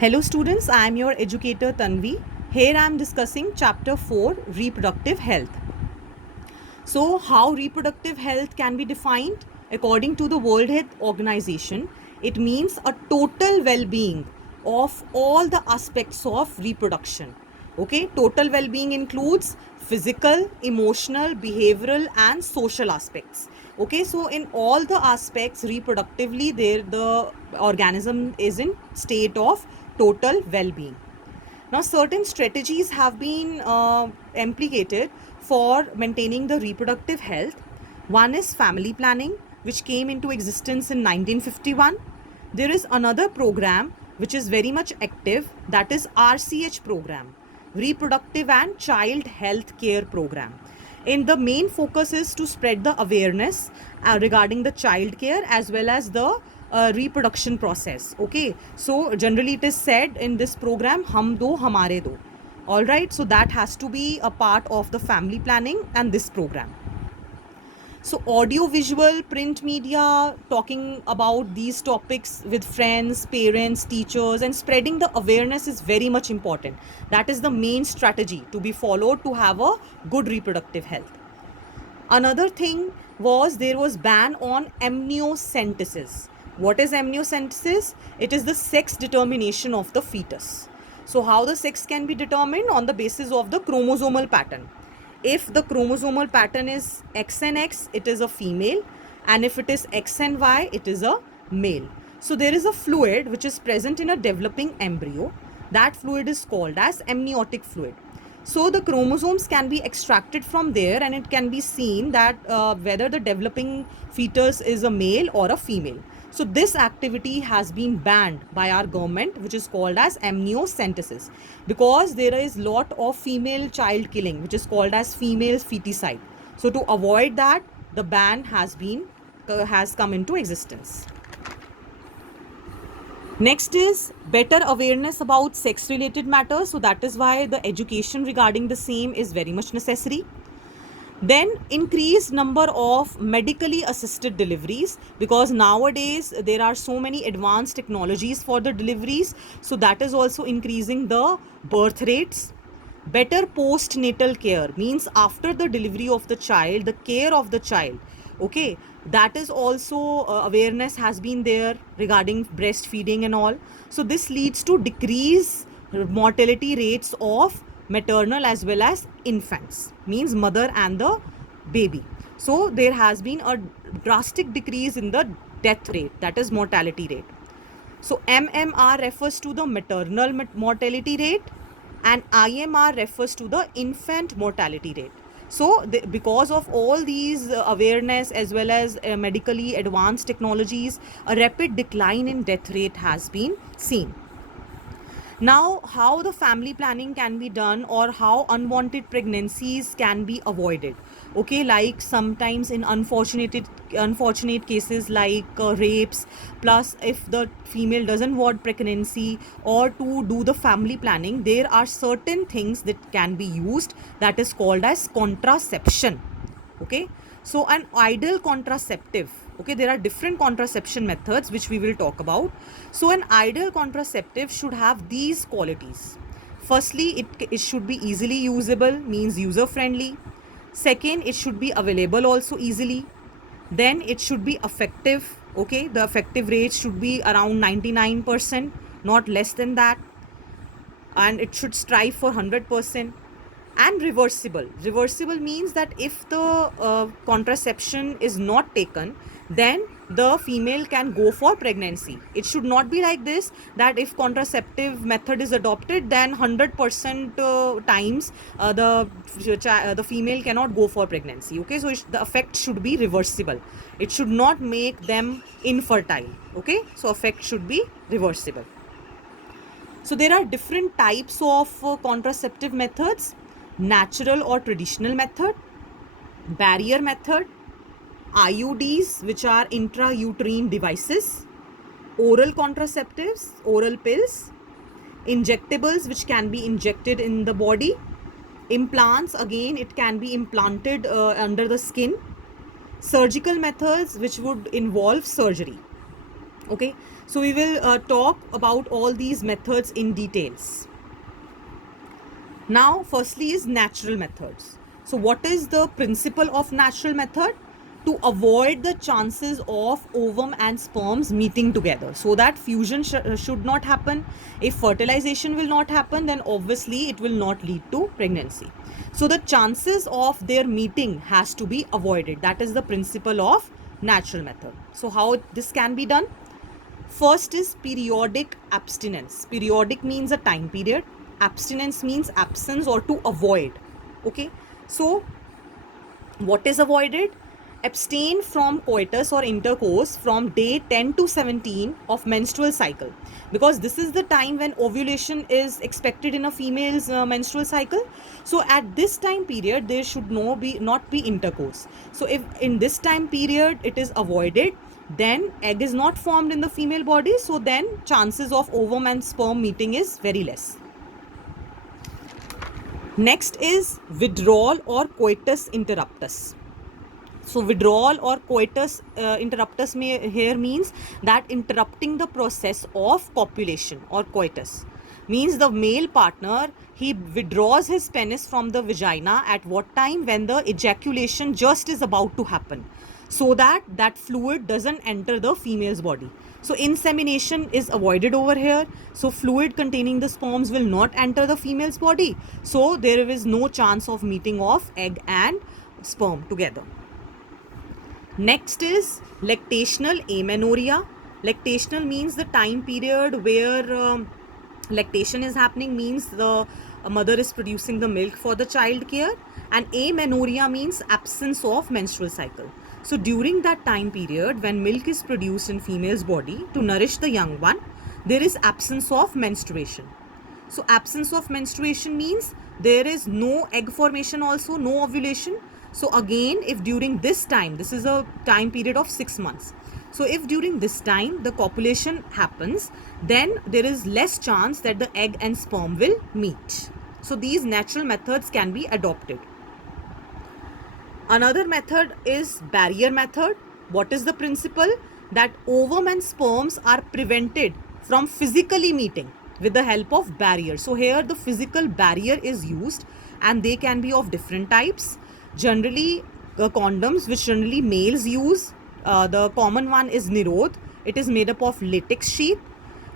Hello students, I am your educator Tanvi. Here I am discussing chapter 4, reproductive health. So how reproductive health can be defined? According to the World Health Organization, it means a total well-being of all the aspects of reproduction. Okay, total well-being includes physical, emotional, behavioral and social aspects. Okay, so in all the aspects reproductively the organism is in state of total well-being. Now, certain strategies have been implicated for maintaining the reproductive health. One is family planning, which came into existence in 1951. There is another program which is very much active, that is RCH program, Reproductive and Child Health Care Program. And the main focus is to spread the awareness regarding the child care as well as the reproduction process. Okay, so generally it is said in this program, hum do hamare do. All right, so that has to be a part of the family planning and this program. So audio visual print media, talking about these topics with friends, parents, teachers and spreading the awareness is very much important. That is the main strategy to be followed to have a good reproductive health. Another thing was there was ban on amniocentesis. What is amniocentesis? It is the sex determination of the fetus. So how the sex can be determined? On the basis of the chromosomal pattern. If the chromosomal pattern is X and X, it is a female, and if it is X and Y, it is a male. So there is a fluid which is present in a developing embryo. That fluid is called as amniotic fluid. So the chromosomes can be extracted from there and it can be seen that whether the developing fetus is a male or a female. So this activity has been banned by our government, which is called as amniocentesis, because there is lot of female child killing, which is called as female feticide. So to avoid that, the ban has come into existence. Next is better awareness about sex related matters. So that is why the education regarding the same is very much necessary. Then increased number of medically assisted deliveries, because nowadays there are so many advanced technologies for the deliveries. So that is also increasing the birth rates. Better postnatal care means after the delivery of the child, the care of the child. Okay, that is also awareness has been there regarding breastfeeding and all. So this leads to decrease mortality rates of maternal as well as infants, means mother and the baby. So there has been a drastic decrease in the death rate, that is mortality rate. So MMR refers to the maternal mortality rate and IMR refers to the infant mortality rate. So because of all these awareness as well as medically advanced technologies, a rapid decline in death rate has been seen. Now, how the family planning can be done or how unwanted pregnancies can be avoided. Okay, like sometimes in unfortunate cases like rapes, plus if the female doesn't want pregnancy or to do the family planning, there are certain things that can be used, that is called as contraception. Okay, so an ideal contraceptive, okay, there are different contraception methods which we will talk about. So an ideal contraceptive should have these qualities. Firstly, it should be easily usable, means user friendly. Second, it should be available also easily. Then it should be effective. Okay, the effective rate should be around 99%, not less than that, and it should strive for 100%. And reversible means that if the contraception is not taken, then the female can go for pregnancy. It should not be like this, that if contraceptive method is adopted, then 100% times the female cannot go for pregnancy. Okay, so the effect should be reversible. It should not make them infertile. Okay, so effect should be reversible. So there are different types of contraceptive methods: natural or traditional method, barrier method, IUDs, which are intrauterine devices, oral contraceptives, oral pills, injectables, which can be injected in the body, implants, again it can be implanted under the skin, surgical methods, which would involve surgery. Okay, so we will talk about all these methods in details. Now, firstly is natural methods. So what is the principle of natural method? To avoid the chances of ovum and sperms meeting together, so that fusion should not happen. If fertilization will not happen, then obviously it will not lead to pregnancy. So the chances of their meeting has to be avoided. That is the principle of natural method. So how this can be done? First is periodic abstinence. Periodic means a time period. Abstinence means absence or to avoid. Okay. So what is avoided? Abstain from coitus or intercourse from day 10 to 17 of menstrual cycle, because this is the time when ovulation is expected in a female's menstrual cycle. So at this time period there should not be intercourse. So if in this time period it is avoided, then egg is not formed in the female body, so then chances of ovum and sperm meeting is very less. Next is withdrawal or coitus interruptus. So withdrawal or coitus interruptus here means that interrupting the process of copulation or coitus. Means the male partner, he withdraws his penis from the vagina at what time? When the ejaculation just is about to happen, so that that fluid doesn't enter the female's body. So insemination is avoided over here. So fluid containing the sperms will not enter the female's body. So there is no chance of meeting of egg and sperm together. Next is lactational amenorrhea. Lactational means the time period where lactation is happening, means the mother is producing the milk for the child care, and amenorrhea means absence of menstrual cycle. So during that time period when milk is produced in female's body to nourish the young one, there is absence of menstruation. So absence of menstruation means there is no egg formation, also no ovulation. So again, if during this time, this is a time period of 6 months. So if during this time the copulation happens, then there is less chance that the egg and sperm will meet. So these natural methods can be adopted. Another method is barrier method. What is the principle? That ovum and sperms are prevented from physically meeting with the help of barrier. So here the physical barrier is used, and they can be of different types. Generally condoms, which generally males use, the common one is Nirod. It is made up of latex sheath.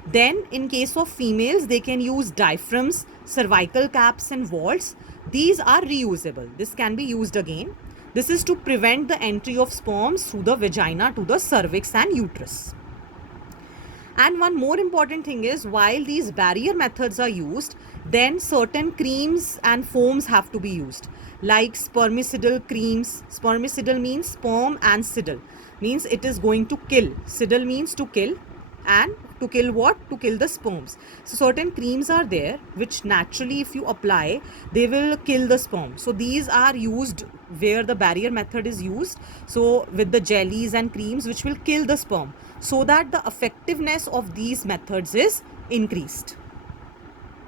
Then in case of females, they can use diaphragms, cervical caps and vaults. These are reusable. This can be used again. This is to prevent the entry of sperms through the vagina to the cervix and uterus. And one more important thing is, while these barrier methods are used, then certain creams and foams have to be used, like spermicidal creams. Spermicidal means sperm and cidal, means it is going to kill. Cidal means to kill, and to kill what? To kill the sperms. So certain creams are there which naturally if you apply, they will kill the sperm. So these are used where the barrier method is used, so with the jellies and creams which will kill the sperm, so that the effectiveness of these methods is increased.